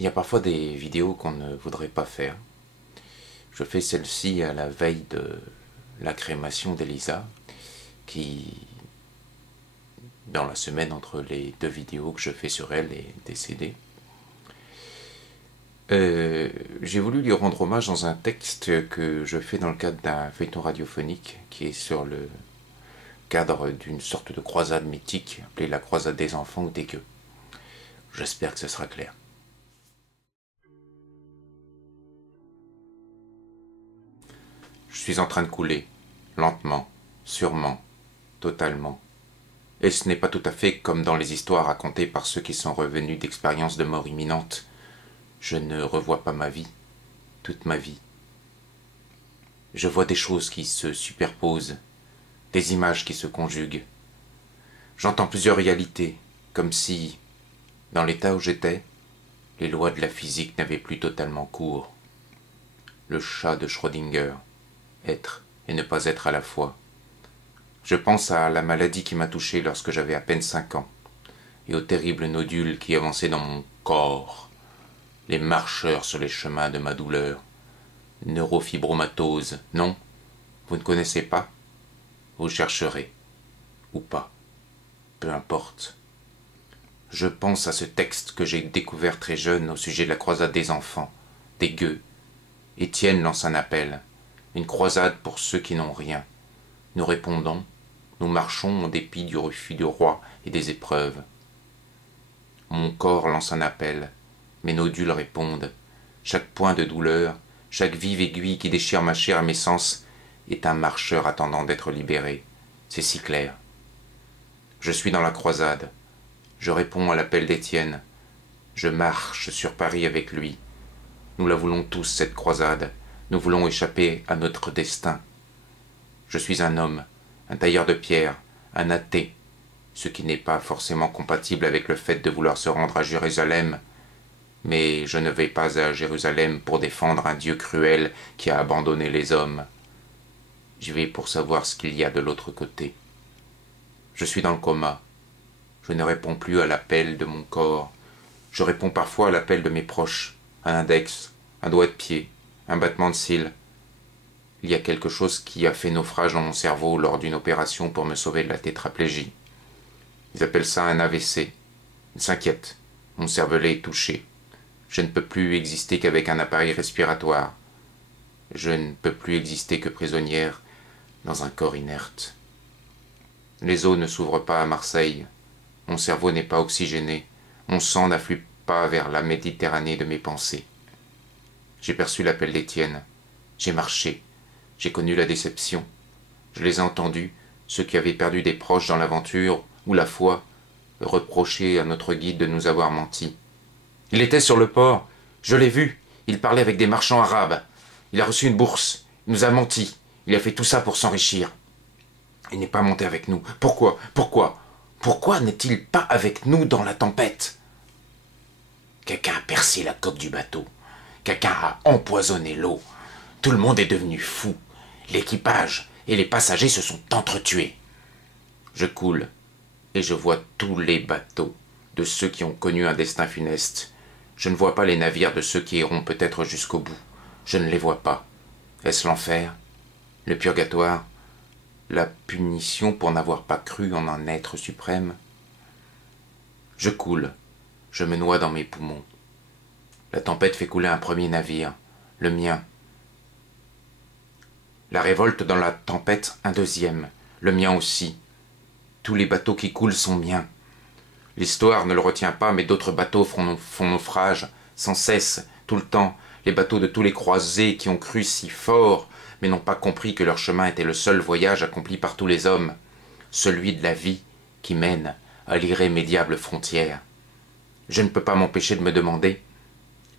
Il y a parfois des vidéos qu'on ne voudrait pas faire. Je fais celle-ci à la veille de la crémation d'Elisa, qui, dans la semaine entre les deux vidéos que je fais sur elle, est décédée. J'ai voulu lui rendre hommage dans un texte que je fais dans le cadre d'un feuilleton radiophonique qui est sur le cadre d'une sorte de croisade mythique appelée la croisade des enfants ou des gueux. J'espère que ce sera clair. Je suis en train de couler, lentement, sûrement, totalement. Et ce n'est pas tout à fait comme dans les histoires racontées par ceux qui sont revenus d'expériences de mort imminente. Je ne revois pas ma vie, toute ma vie. Je vois des choses qui se superposent, des images qui se conjuguent. J'entends plusieurs réalités, comme si, dans l'état où j'étais, les lois de la physique n'avaient plus totalement cours. Le chat de Schrödinger, être et ne pas être à la fois. Je pense à la maladie qui m'a touché lorsque j'avais à peine 5 ans, et aux terribles nodules qui avançaient dans mon corps, les marcheurs sur les chemins de ma douleur. Neurofibromatose, non? Vous ne connaissez pas? Vous chercherez. Ou pas. Peu importe. Je pense à ce texte que j'ai découvert très jeune au sujet de la croisade des enfants, des gueux. Étienne lance un appel. Une croisade pour ceux qui n'ont rien. Nous répondons, nous marchons en dépit du refus du roi et des épreuves. Mon corps lance un appel, mes nodules répondent. Chaque point de douleur, chaque vive aiguille qui déchire ma chair et mes sens est un marcheur attendant d'être libéré. C'est si clair. Je suis dans la croisade. Je réponds à l'appel d'Étienne. Je marche sur Paris avec lui. Nous la voulons tous, cette croisade. Nous voulons échapper à notre destin. Je suis un homme, un tailleur de pierre, un athée, ce qui n'est pas forcément compatible avec le fait de vouloir se rendre à Jérusalem. Mais je ne vais pas à Jérusalem pour défendre un Dieu cruel qui a abandonné les hommes. J'y vais pour savoir ce qu'il y a de l'autre côté. Je suis dans le coma. Je ne réponds plus à l'appel de mon corps. Je réponds parfois à l'appel de mes proches, un index, un doigt de pied, un battement de cils. Il y a quelque chose qui a fait naufrage dans mon cerveau lors d'une opération pour me sauver de la tétraplégie. Ils appellent ça un AVC. Ils s'inquiètent. Mon cervelet est touché. Je ne peux plus exister qu'avec un appareil respiratoire. Je ne peux plus exister que prisonnière dans un corps inerte. Les eaux ne s'ouvrent pas à Marseille. Mon cerveau n'est pas oxygéné. Mon sang n'afflue pas vers la Méditerranée de mes pensées. J'ai perçu l'appel d'Étienne. J'ai marché. J'ai connu la déception. Je les ai entendus, ceux qui avaient perdu des proches dans l'aventure ou la foi, reprocher à notre guide de nous avoir menti. Il était sur le port. Je l'ai vu. Il parlait avec des marchands arabes. Il a reçu une bourse. Il nous a menti. Il a fait tout ça pour s'enrichir. Il n'est pas monté avec nous. Pourquoi? Pourquoi n'est-il pas avec nous dans la tempête? Quelqu'un a percé la coque du bateau. Quelqu'un a empoisonné l'eau. Tout le monde est devenu fou. L'équipage et les passagers se sont entretués. Je coule et je vois tous les bateaux de ceux qui ont connu un destin funeste. Je ne vois pas les navires de ceux qui iront peut-être jusqu'au bout. Je ne les vois pas. Est-ce l'enfer? Le purgatoire? La punition pour n'avoir pas cru en un être suprême? Je coule. Je me noie dans mes poumons. La tempête fait couler un premier navire, le mien. La révolte dans la tempête, un deuxième, le mien aussi. Tous les bateaux qui coulent sont miens. L'histoire ne le retient pas, mais d'autres bateaux font naufrage, sans cesse, tout le temps. Les bateaux de tous les croisés qui ont cru si fort, mais n'ont pas compris que leur chemin était le seul voyage accompli par tous les hommes, celui de la vie qui mène à l'irrémédiable frontière. Je ne peux pas m'empêcher de me demander,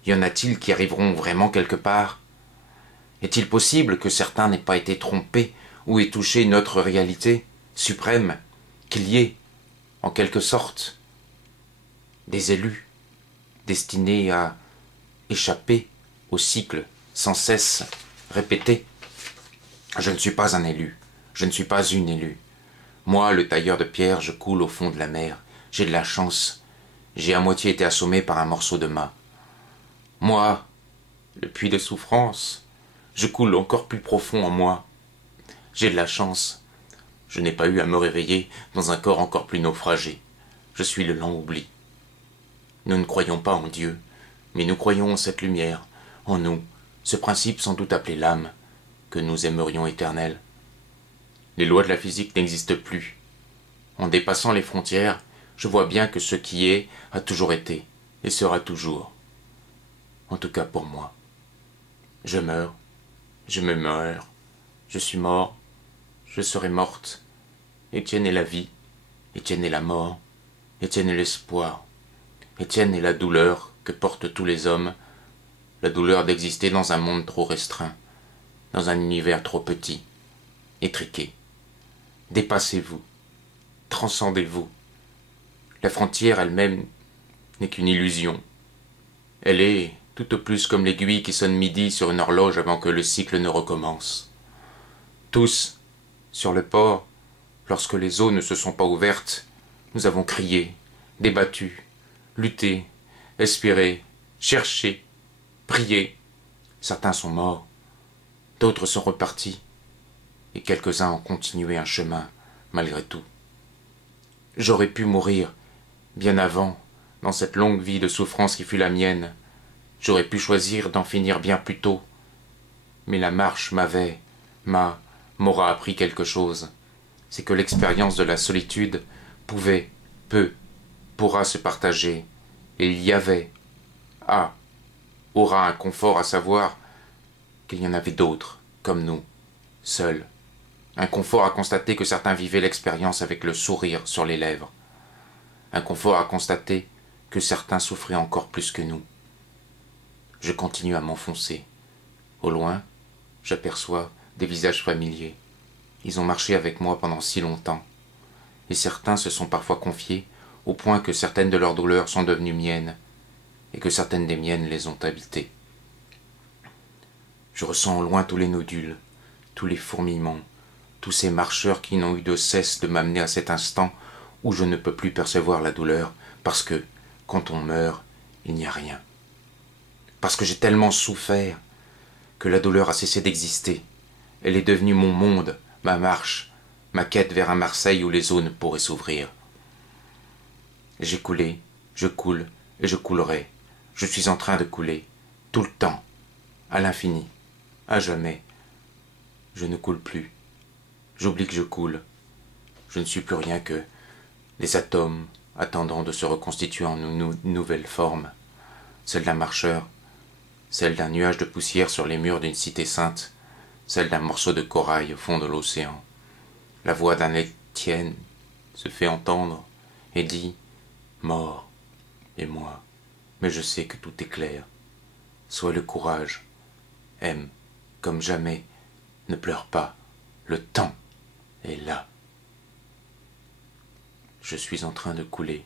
y en a-t-il qui arriveront vraiment quelque part? Est-il possible que certains n'aient pas été trompés ou aient touché notre réalité suprême, qu'il y ait, en quelque sorte, des élus destinés à échapper au cycle sans cesse répété? Je ne suis pas un élu, je ne suis pas une élue. Moi, le tailleur de pierre, je coule au fond de la mer. J'ai de la chance. J'ai à moitié été assommé par un morceau de mât. Moi, le puits de souffrance, je coule encore plus profond en moi. J'ai de la chance. Je n'ai pas eu à me réveiller dans un corps encore plus naufragé. Je suis le lent oubli. Nous ne croyons pas en Dieu, mais nous croyons en cette lumière, en nous, ce principe sans doute appelé l'âme, que nous aimerions éternel. Les lois de la physique n'existent plus. En dépassant les frontières, je vois bien que ce qui est a toujours été, et sera toujours. En tout cas pour moi. Je meurs, je me meurs, je suis mort, je serai morte. Étienne est la vie, Étienne est la mort, Étienne est l'espoir, Étienne est la douleur que portent tous les hommes, la douleur d'exister dans un monde trop restreint, dans un univers trop petit, étriqué. Dépassez-vous, transcendez-vous. La frontière elle-même n'est qu'une illusion. Elle est tout au plus comme l'aiguille qui sonne midi sur une horloge avant que le cycle ne recommence. Tous, sur le port, lorsque les eaux ne se sont pas ouvertes, nous avons crié, débattu, lutté, espéré, cherché, prié. Certains sont morts, d'autres sont repartis, et quelques-uns ont continué un chemin, malgré tout. J'aurais pu mourir, bien avant, dans cette longue vie de souffrance qui fut la mienne. J'aurais pu choisir d'en finir bien plus tôt. Mais la marche m'aura appris quelque chose. C'est que l'expérience de la solitude pourra se partager. Et il y avait, aura un confort à savoir qu'il y en avait d'autres, comme nous, seuls. Un confort à constater que certains vivaient l'expérience avec le sourire sur les lèvres. Un confort à constater que certains souffraient encore plus que nous. Je continue à m'enfoncer. Au loin, j'aperçois des visages familiers. Ils ont marché avec moi pendant si longtemps. Et certains se sont parfois confiés au point que certaines de leurs douleurs sont devenues miennes et que certaines des miennes les ont habitées. Je ressens au loin tous les nodules, tous les fourmillements, tous ces marcheurs qui n'ont eu de cesse de m'amener à cet instant où je ne peux plus percevoir la douleur, parce que, quand on meurt, il n'y a rien. Parce que j'ai tellement souffert que la douleur a cessé d'exister. Elle est devenue mon monde, ma marche, ma quête vers un Marseille où les eaux ne pourraient s'ouvrir. J'ai coulé, je coule et je coulerai. Je suis en train de couler, tout le temps, à l'infini, à jamais. Je ne coule plus. J'oublie que je coule. Je ne suis plus rien que des atomes attendant de se reconstituer en une nouvelle forme, celle d'un marcheur, celle d'un nuage de poussière sur les murs d'une cité sainte, celle d'un morceau de corail au fond de l'océan. La voix d'un Étienne se fait entendre et dit « Mort » et moi, mais je sais que tout est clair. Sois le courage, aime comme jamais, ne pleure pas, le temps est là. Je suis en train de couler,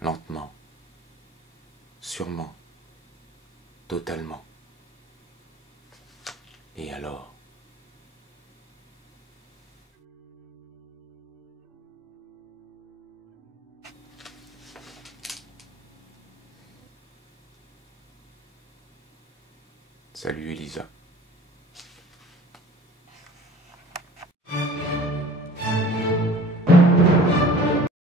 lentement, sûrement, totalement. Et alors ? Salut Elisa.